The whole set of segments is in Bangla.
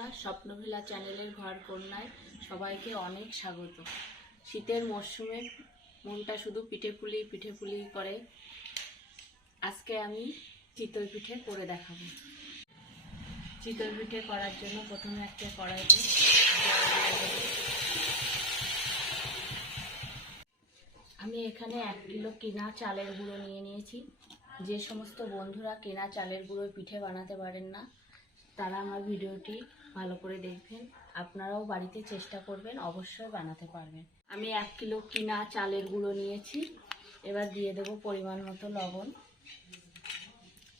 বন্ধুরা স্বপ্নভিলা চ্যানেলের ঘর কন্যায় সবাইকে অনেক স্বাগত। শীতের মরশুমে মনটা শুধু পিঠে পুলি পিঠে পুলি করে। আজকে আমি চিতই পিঠে করে দেখাবো। চিতই পিঠে করার জন্য প্রথমে একটা কড়াইতে আমি এখানে এক কিলো কেনা চালের গুঁড়ো নিয়ে নিয়েছি। যে সমস্ত বন্ধুরা কেনা চালের গুঁড়ো পিঠে বানাতে পারেন না, তারা আমার ভিডিওটি ভালো করে দেখবেন। আপনারাও বাড়িতে চেষ্টা করবেন, অবশ্যই বানাতে পারবেন। আমি এক কিলো কিনা চালের গুঁড়ো নিয়েছি। এবার দিয়ে দেবো পরিমাণ মতো লবণ।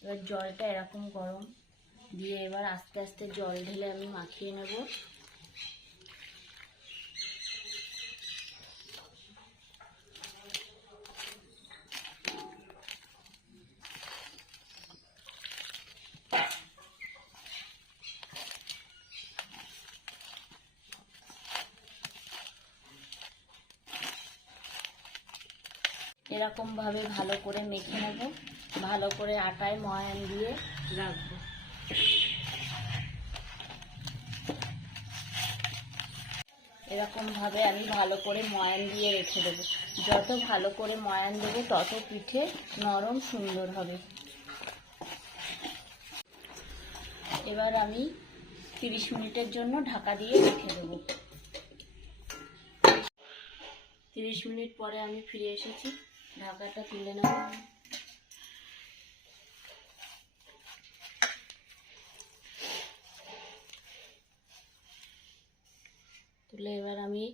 এবার জলটা এরকম গরম দিয়ে এবার আস্তে আস্তে জল ঢেলে আমি মাখিয়ে নেব। এরকম ভাবে ভালো করে মেখে নেব। ভালো করে আটায় ময়ান দিয়ে রাখব। এরকম ভাবে আমি ভালো করে ময়ান দিয়ে রেখে দেবো। যত ভালো করে ময়ান দেবো, তত পিঠে নরম সুন্দর হবে। এবার আমি তিরিশ মিনিটের জন্য ঢাকা দিয়ে রেখে দেবো। তিরিশ মিনিট পরে আমি ফিরে এসেছি। ঢাকাটা তুলে নেব। তুলে এবার আমি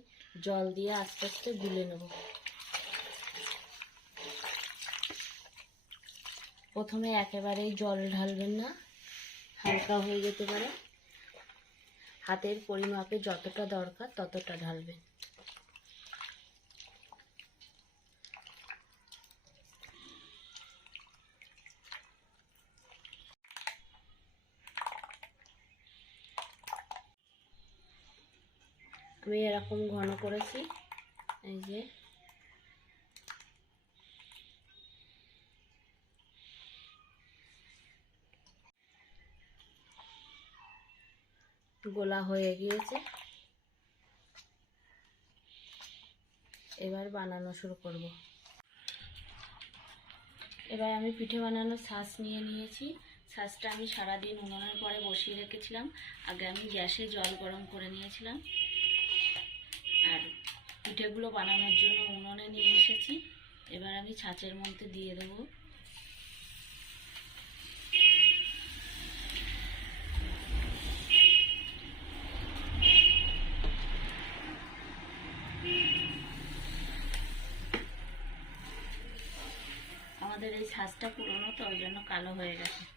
জল দিয়ে আস্তে আস্তে গুলে নেব। প্রথমে একেবারেই জল ঢালবেন না, হালকা হয়ে যেতে পারে। হাতের পরিমাপে যতটা দরকার ততটা ঢালবেন। আমি এরকম ঘন করেছি। এই যে। গোলা হয়ে গিয়েছে। এবার বানানো শুরু করব। এবার আমি পিঠে বানানোর শ্বাস নিয়ে নিয়েছি। শ্বাসটা আমি সারাদিন উনুনের পরে বসিয়ে রেখেছিলাম। আগে আমি গ্যাসে জল গরম করে নিয়েছিলাম। আর পিঠেগুলো বানানোর জন্য উনুনে নিয়ে এসেছি। এবার আমি ছাঁচের মধ্যে দিয়ে দেবো। আমাদের এই ছাঁচটা পুরনো তো, ওই জন্য কালো হয়ে গেছে।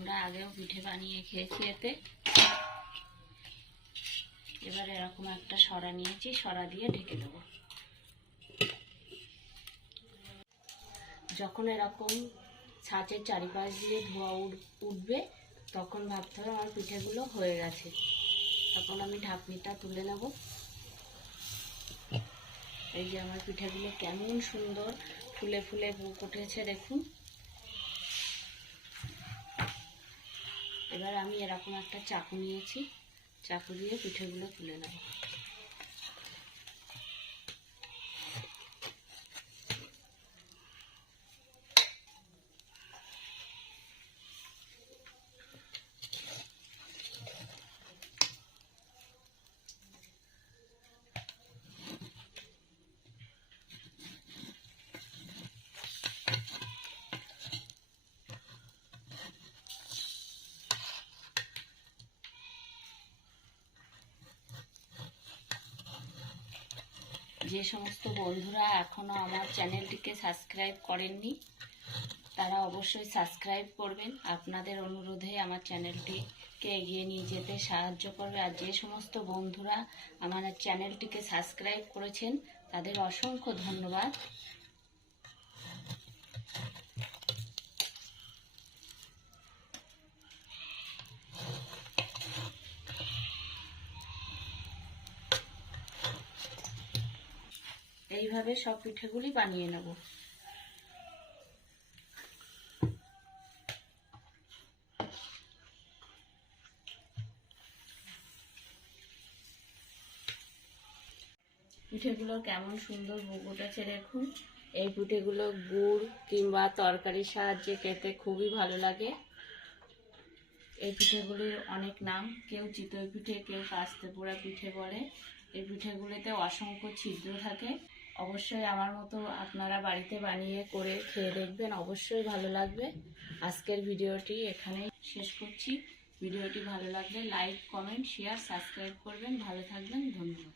আমরা আগেও পিঠে বানিয়ে খেয়েছি এতে। এবার এরকম একটা সরা নিয়েছি, সরা দিয়ে ঢেকে দেবো। যখন এরকম ছাঁচের চারিপাশ দিয়ে ধোয়া উঠ- উঠবে, তখন ভাবতে হবে আমার পিঠেগুলো হয়ে গেছে। তখন আমি ঢাকনিটা তুলে নেব। এই যে আমার পিঠেগুলো কেমন সুন্দর ফুলে ফুলে উঠেছে দেখুন। এবার আমি এরকম একটা চাকু নিয়েছি। চাকু দিয়ে পিঠেগুলো তুলে নেব। যে সমস্ত বন্ধুরা এখনও আমার চ্যানেলটিকে সাবস্ক্রাইব করেননি, তারা অবশ্যই সাবস্ক্রাইব করবেন। আপনাদের অনুরোধে আমার চ্যানেলটিকে এগিয়ে নিয়ে যেতে সাহায্য করবে। আর যে সমস্ত বন্ধুরা আমার চ্যানেলটিকে সাবস্ক্রাইব করেছেন, তাদের অসংখ্য ধন্যবাদ। এইভাবে সব পিঠেগুলি বানিয়ে নেব। পিঠেগুলো কেমন সুন্দর ভুগ উঠেছে দেখুন। এই পিঠেগুলো গুড় কিংবা তরকারির সাহায্যে খেতে খুবই ভালো লাগে। এই পিঠেগুলির অনেক নাম, কেউ চিতই পিঠে, কেউ কাস্তে পোড়া পিঠে বলে। এই পিঠেগুলিতে অসংখ্য ছিদ্র থাকে। অবশ্যই আমার মতো আপনারা বাড়িতে বানিয়ে করে খেয়ে দেখবেন, অবশ্যই ভালো লাগবে। আজকের ভিডিওটি এখানেই শেষ করছি। ভিডিওটি ভালো লাগলে লাইক, কমেন্ট শেয়ার সাবস্ক্রাইব করবেন। ভালো থাকবেন, ধন্যবাদ।